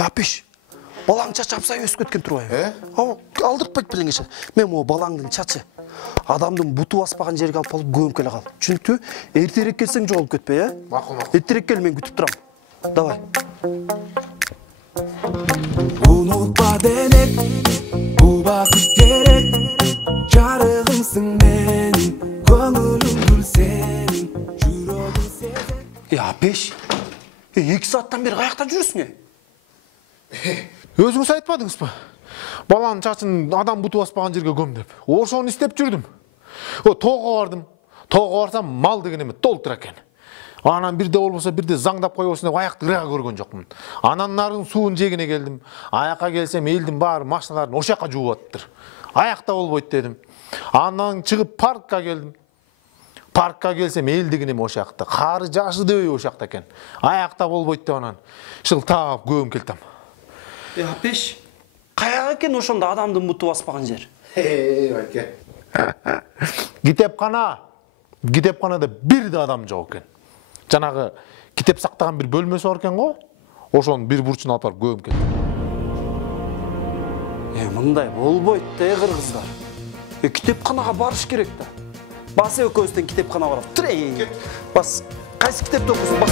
Апеш, балаң чачы апсай өсіп кеткен тұрбай. Алдыртпайды біліңгеше. Мен о балаңдың чачы. Адамдың бұты баспаған жерге алып алып көм келе қал. Çünkü ертерек келсең жоғалып кетпей, ә? Мақұл. Ертерек кел, мен күтіп тұрам. Давай. Unutma denek, bu vakit gerek. Жарығымсың менің, көңілім гүл сенің, жүрегім сезек. Апеш, 2 сааттан бері қаяқта жүресің, Өзіңіз айтпадыңыз ба? Баланың чачын адам бұты баспаған жерге көм деп. Ошоны істеп жүрдім. Тоға бардым. Тоға барсам мал деген еме толтыр екен. Анан бирде болбосо бирде заңдап койбосун деп аяқты ыраға көргөн жокмун. Анан нарын суун жегине келдим. Аяққа келсем элдин баары машиналарын ошаққа жууп атыптыр. Аяқта болбойт дедим. Анан чыгып паркка келдим. Паркка келсем элдигине ошақта. Кары жашы дөй ошақта экен. Аяқта болбойт деп анан шылтап көм келтем. Апеш, қаяқ екен ошонда адамдың бұты баспаған жер? Байке. Китепканада бир да адам жок экен. Жанагы китеп сактаган бир бөлмөсү бар экен го. Ошонун бир бурчуна алып барып көм келдим. Мындай болбойт да, кыргыздар. Китепканага барыш керек да. Бас экөөбүздөн китепкана барып. Бас, кайсы китепти окуйсуң? Бас.